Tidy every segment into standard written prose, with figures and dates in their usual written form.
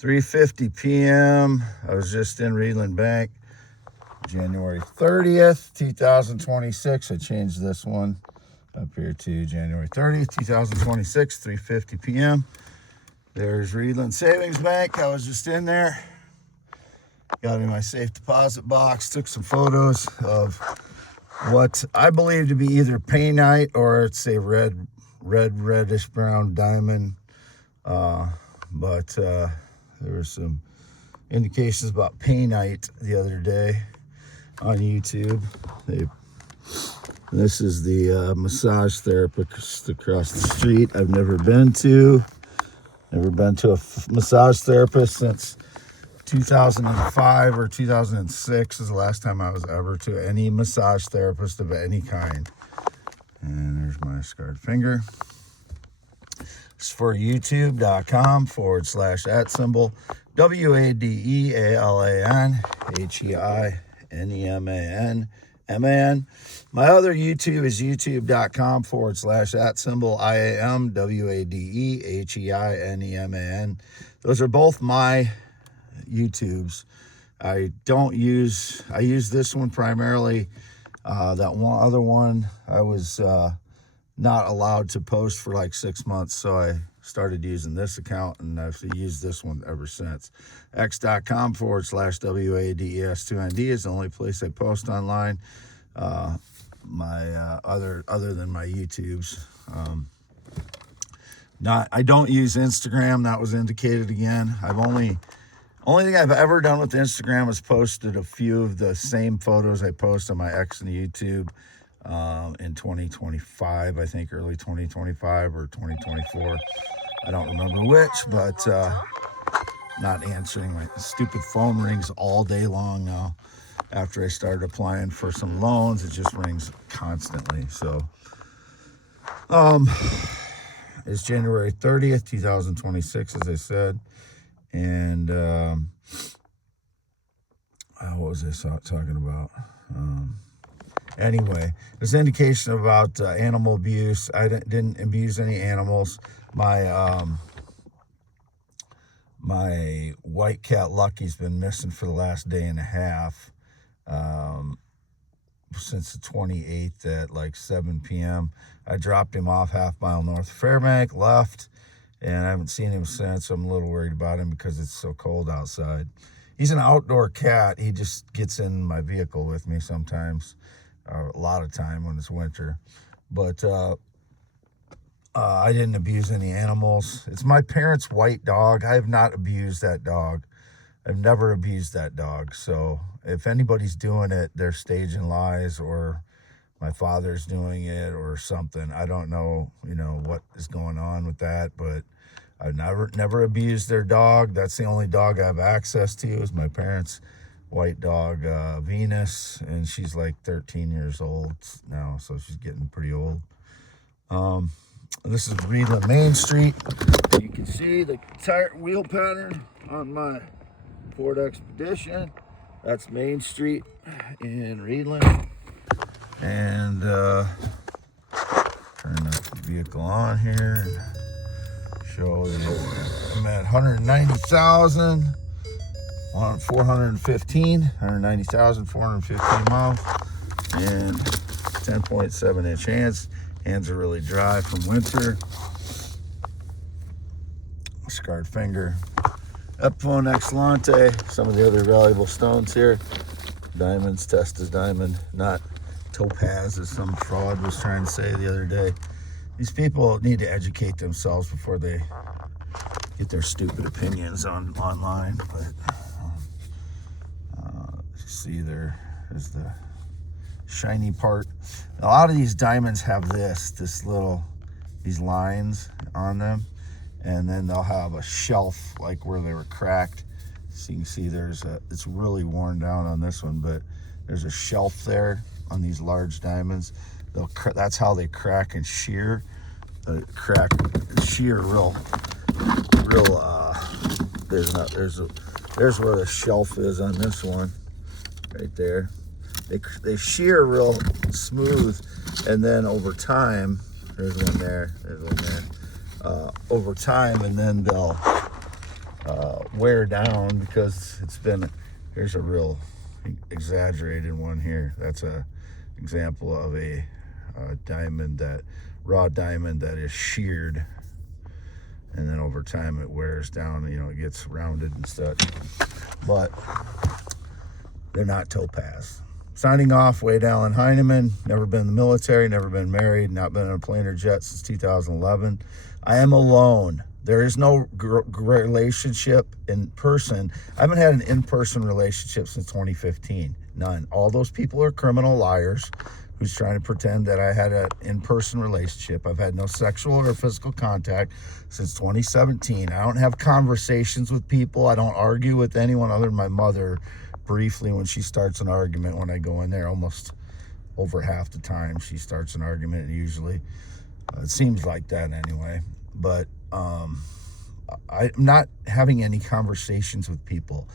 3:50 p.m. I was just in Readlyn Bank, January 30th, 2026. I changed this one up here to January 30th, 2026, 3:50 p.m. There's Readlyn Savings Bank. I was just in there. Got in my safe deposit box, took some photos of what I believe to be either painite or it's a reddish brown diamond. But there were some indications about painite the other day on YouTube. This is the massage therapist across the street. I've never been to a massage therapist since 2005 or 2006 is the last time I was ever to any massage therapist of any kind. And there's my scarred finger. It's for youtube.com/@symbol WADELANHEINEMAN. My other YouTube is youtube.com/@symbol IAMWADEHEINEMAN. Those are both my YouTubes. I use this one primarily. That one other one I was not allowed to post for like 6 months, so I started using this account, and I've used this one ever since. x.com/WADES2ND is the only place I post online. My other than my YouTubes. I don't use Instagram. That was indicated again. Only thing I've ever done with Instagram is posted a few of the same photos I post on my X and YouTube in 2025, I think early 2025 or 2024. I don't remember which, but not answering. My stupid phone rings all day long now. After I started applying for some loans, it just rings constantly. So it's January 30th, 2026, as I said. And what was I talking about? Anyway, there's indication about animal abuse. I didn't abuse any animals. My white cat Lucky's been missing for the last day and a half, since the 28th at like 7 p.m. I dropped him off half-mile north of Fairbank, left, and I haven't seen him since. I'm a little worried about him because it's so cold outside. He's an outdoor cat. He just gets in my vehicle with me sometimes, a lot of time when it's winter. But I didn't abuse any animals. It's my parents' white dog. I have not abused that dog. I've never abused that dog. So if anybody's doing it, they're staging lies, or my father's doing it or something. I don't know, what is going on with that, but I've never abused their dog. That's the only dog I have access to is my parents' white dog, Venus, and she's like 13 years old now, so she's getting pretty old. This is Readlyn Main Street. You can see the tire wheel pattern on my Ford Expedition. That's Main Street in Readlyn. And turn the vehicle on here and show you I'm at 190,000, 190,415 miles, and 10.7-inch hands. Hands are really dry from winter. Scarred finger. Epiphone Excellente. Some of the other valuable stones here. Diamonds, Testa's diamond, not topaz, as some fraud was trying to say the other day. These people need to educate themselves before they get their stupid opinions online. But see, there is the shiny part. A lot of these diamonds have these lines on them, and then they'll have a shelf like where they were cracked. So you can see it's really worn down on this one, but there's a shelf there on these large diamonds. That's how they crack and shear. Shear real. There's where the shelf is on this one, right there. They shear real smooth, and then over time, there's one there. Over time, and then they'll wear down because it's been, here's a real exaggerated one here. That's a example of a diamond, that raw diamond that is sheared, and then over time it wears down, you know, it gets rounded and stuff. But they're not topaz. Signing off, Wade Allen Heineman. Never been in the military, never been married, not been on a plane or jet since 2011. I am alone. There is no relationship in person. I haven't had an in-person relationship since 2015. None. All those people are criminal liars who's trying to pretend that I had an in-person relationship. I've had no sexual or physical contact since 2017. I don't have conversations with people. I don't argue with anyone other than my mother briefly when she starts an argument. When I go in there, almost over half the time she starts an argument usually. It seems like that anyway. But I'm not having any conversations with people.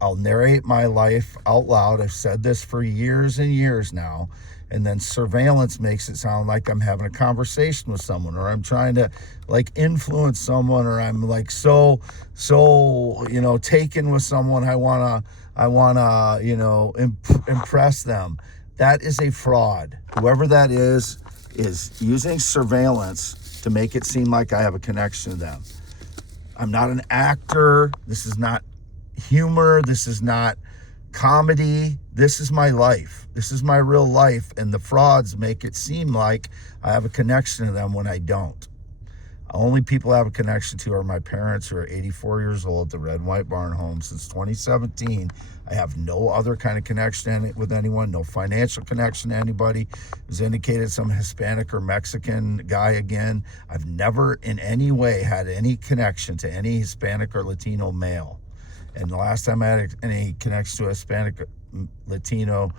I'll narrate my life out loud. I've said this for years and years now. And then surveillance makes it sound like I'm having a conversation with someone, or I'm trying to like influence someone, or I'm like so, you know, taken with someone. I wanna, you know, impress them. That is a fraud. Whoever that is using surveillance to make it seem like I have a connection to them. I'm not an actor. This is not humor. This is not comedy. This is my life. This is my real life. And the frauds make it seem like I have a connection to them when I don't. Only people I have a connection to are my parents, who are 84 years old, the Red and White Barn home since 2017. I have no other kind of connection with anyone, no financial connection to anybody. As indicated, some Hispanic or Mexican guy again. I've never in any way had any connection to any Hispanic or Latino male. And the last time I had any connection to a Hispanic, Latino,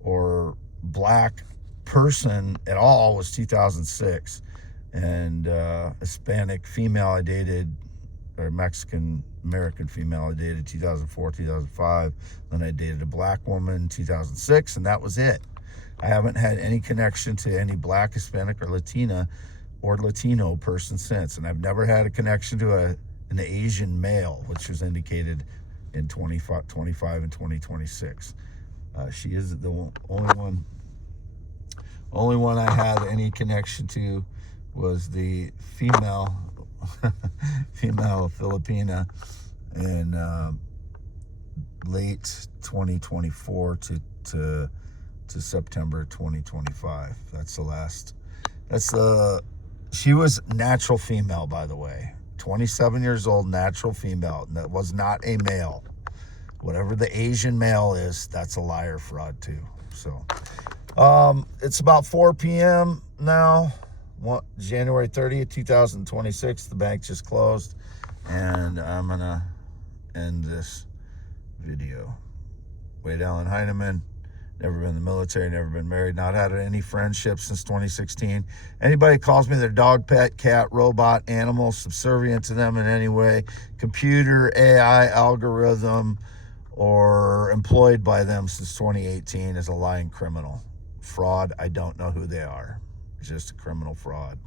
or black person at all was 2006. And Hispanic female I dated, or Mexican American female I dated 2004, 2005. Then I dated a black woman in 2006, and that was it. I haven't had any connection to any black, Hispanic, or Latina or Latino person since. And I've never had a connection to an Asian male, which was indicated in 25 and 2026. She is the only one I had any connection to was the female Filipina in late 2024 to September 2025. She was natural female, by the way. 27 years old, natural female. That was not a male. Whatever the Asian male is, that's a liar, fraud too. So it's about 4 p.m. now. January 30th, 2026. The bank just closed, and I'm gonna end this video. Wade Allen Heineman. Never been in the military, never been married, not had any friendships since 2016. Anybody calls me their dog, pet, cat, robot, animal, subservient to them in any way, computer, AI, algorithm, or employed by them since 2018 is a lying criminal. Fraud, I don't know who they are. It's just a criminal fraud.